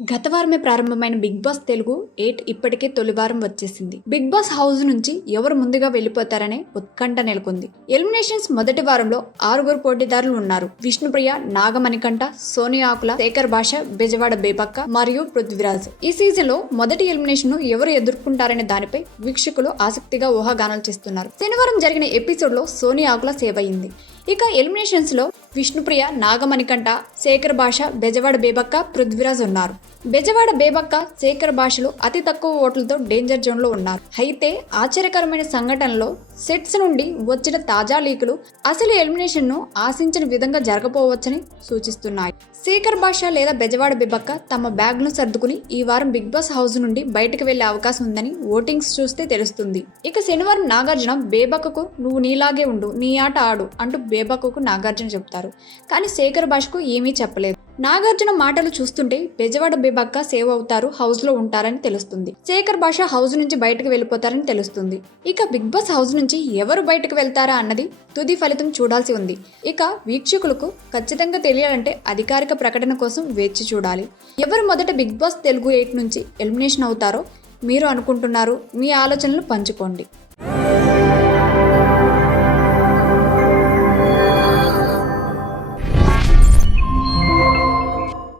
గత వారమే ప్రారంభమైన బిగ్ బాస్ తెలుగు ఎయిట్ ఇప్పటికే తొలివారం వచ్చేసింది. బిగ్ బాస్ హౌస్ నుంచి ఎవరు ముందుగా వెళ్ళిపోతారనే ఉత్కంఠ నెలకొంది. ఎలిమినేషన్స్ మొదటి వారంలో ఆరుగురు పోటీదారులు ఉన్నారు. విష్ణుప్రియ నాగమణికంఠ సోనియా ఆకుల శేఖర్ భాష బెజవాడ బేపక్క మరియు పృథ్వీరాజ్. ఈ సీజన్లో మొదటి ఎలిమినేషన్ను ఎవరు ఎదుర్కొంటారనే దానిపై వీక్షకులు ఆసక్తిగా ఊహాగానాలు చేస్తున్నారు. శనివారం జరిగిన ఎపిసోడ్లో సోనియా ఆకుల సేవ్ అయింది. ఇక ఎలిమినేషన్స్లో విష్ణుప్రియ నాగమణికంఠ శేఖర్ భాష బెజవాడ బేబక్క పృథ్వీరాజ్ ఉన్నారు బెజవాడ బేబక్క శేఖర్ భాషలు అతి తక్కువ ఓట్లతో డేంజర్ జోన్లో ఉన్నారు. అయితే ఆశ్చర్యకరమైన సంఘటనలో సెట్స్ నుండి వచ్చిన తాజా లీకులు అసలు ఎలిమినేషన్ను ఆశించిన విధంగా జరగపోవచ్చని సూచిస్తున్నాయి. శేఖర్ భాష లేదా బెజవాడ బిబక్క తమ బ్యాగ్ను సర్దుకుని ఈ వారం బిగ్ బాస్ హౌస్ నుండి బయటకు వెళ్ళే అవకాశం ఉందని ఓటింగ్స్ చూస్తే తెలుస్తుంది. ఇక శనివారం నాగార్జున బేబక్కకు నువ్వు నీలాగే ఉండు నీ ఆట ఆడు అంటూ బేబక్కకు నాగార్జున చెప్తారు కానీ శేఖర్ భాషకు ఏమీ చెప్పలేదు. నాగార్జున మాటలు చూస్తుంటే బెజవాడ బేబక్క సేవ్ అవుతారు హౌస్లో ఉంటారని తెలుస్తుంది. శేఖర్ భాష హౌస్ నుంచి బయటకు వెళ్ళిపోతారని తెలుస్తుంది. ఇక బిగ్ బాస్ హౌస్ నుంచి ఎవరు బయటకు వెళ్తారా అన్నది తుది ఫలితం చూడాల్సి ఉంది. ఇక వీక్షకులకు ఖచ్చితంగా తెలియాలంటే అధికారిక ప్రకటన కోసం వేచి చూడాలి. ఎవరు మొదట big boss Telugu eight elimination elimination అవుతారో మీరు అనుకుంటున్నారు మీ ఆలోచనలు పంచుకోండి.